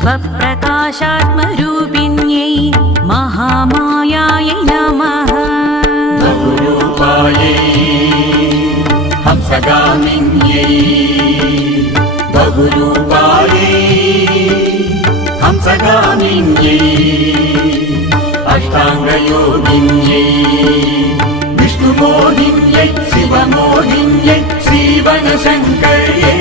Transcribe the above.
स्वप्रकाशात्मरूपिण्यै महामायायै नमः। बहुरूपायै हंसगामिन्यै बहुरूपायै हंसगामिन्यै अष्टाङ्गयोगिन्यै विष्णुमोहिन्यै शिवमोहिन्यै श्रीवनशङ्कर्यै